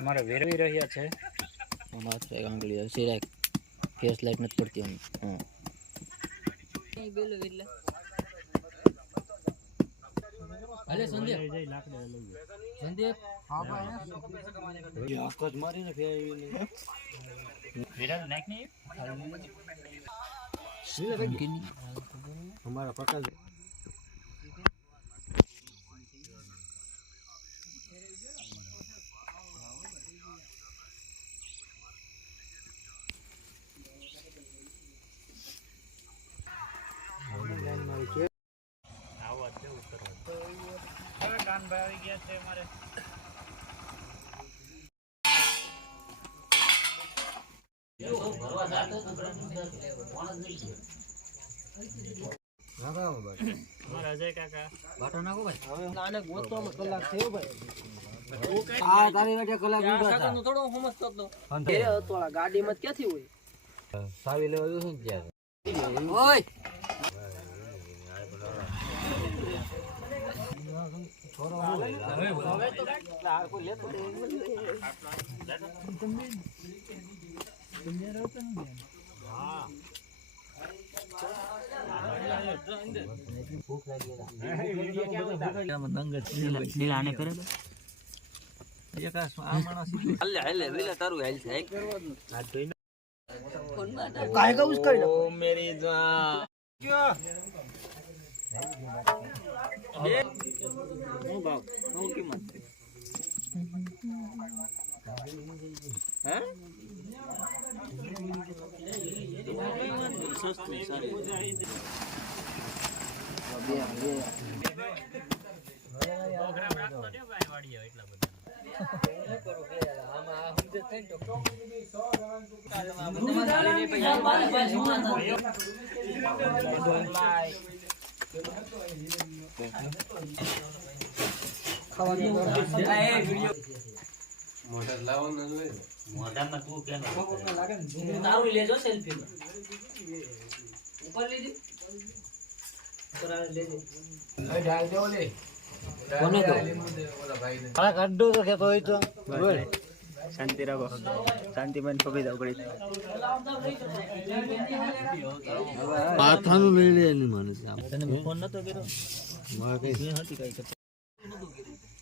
हमारे वेरवी रही है मात्र एक आंगली सिराय फेस लाइट नहीं पड़ती हम हां नहीं बेलो એટલે અલે સંદીપ જઈ લાકડા લઈ સંદીપ હા ભાઈ એ આકત મારીને ફેરવી ફેરા નાખ નહીં हमारा पता अजय काका बाटो नाखो भाई आने गोतोमा कलाक थयो भाई आ तारी वाटे कलाक ऊभा था काका थोडो समजतो तो ए तोळा गाडी માં ક્યાંથી હોય સાવી લેવા જો શું ક્યાં ઓય છોરો હવે તો આ કોઈ લેતો તમે રહેતો ને હા भूख लगी नीलाने करे ये का आ माणस हल्ले हल्ले वेला तारू हेल છે આ તો ફોન માં કાય કા ઉસ કરી ઓ मेरी जान क्यों ये नो बाप नो कीमत हैं सस्ती सारी પ્રોગ્રામ રાખતો ને ભાઈ વાડીયો એટલા બધા કરો કે આમાં આ સમજે થઈ તો મોટર લાવવાનો જોઈએ મોઢામાં તું કેમ લાગે ને તારું લેજો સેલ્ફી ઉપર લેજો કરા લેજો એ ડાલ દો લે કોને દો ઓલા ભાઈ ને આ કાઢો તો કે હોય તો બોલ શાંતિ રાખો શાંતિ મન પકડી જાવ પડી પાથાનું લઈ લે ની મને તને ફોન નતો કર્યો મારા કઈ હતી કઈ કરતો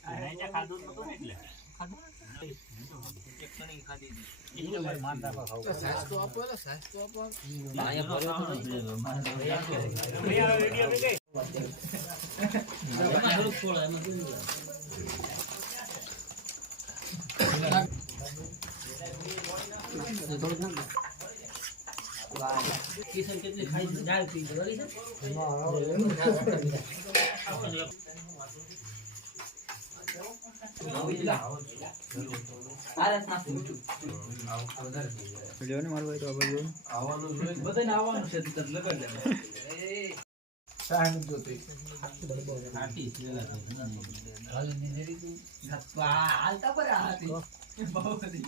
આ રાજા ખાધું નતો એટલે ખાધું ચટણી ખાધી ઈ માર માનતા ખાવ સાસ તો આપો એટલે સાસ તો આપો આયા ભર્યો તો વિડિયો મે ગઈ એમાં થોડું છોડ એમાં થોડું કિશન કેટલી ખાઈ છે દાળ પી ગઈ છે વિડિયો ને મારવા તો આપણે આવવાનું છે બધાને આવવાનું છે તો લગાડ દે એ સાહેબ જોતી આટી છેલા હાલ ને નેરી તું હાલતા પર આતી બહુ બધી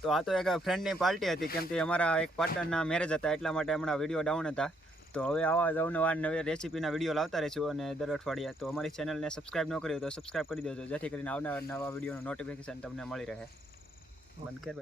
તો આ તો એક ફ્રેન્ડની પાર્ટી હતી કેમ કે અમારા એક પાર્ટનરના મેરેજ હતા એટલા માટે હમણાં વિડીયો ડાઉન હતા તો હવે આવા જ અવનવા નવી રેસીપીના વિડીયો લાવતા રહીશું અને દર અઠવાડિયે તો અમારી ચેનલને સબસ્ક્રાઈબ ન કરી તો સબસ્ક્રાઈબ કરી દેજો જેથી કરીને આવનાર નવા વિડીયોનું નોટિફિકેશન તમને મળી રહે બંધ કર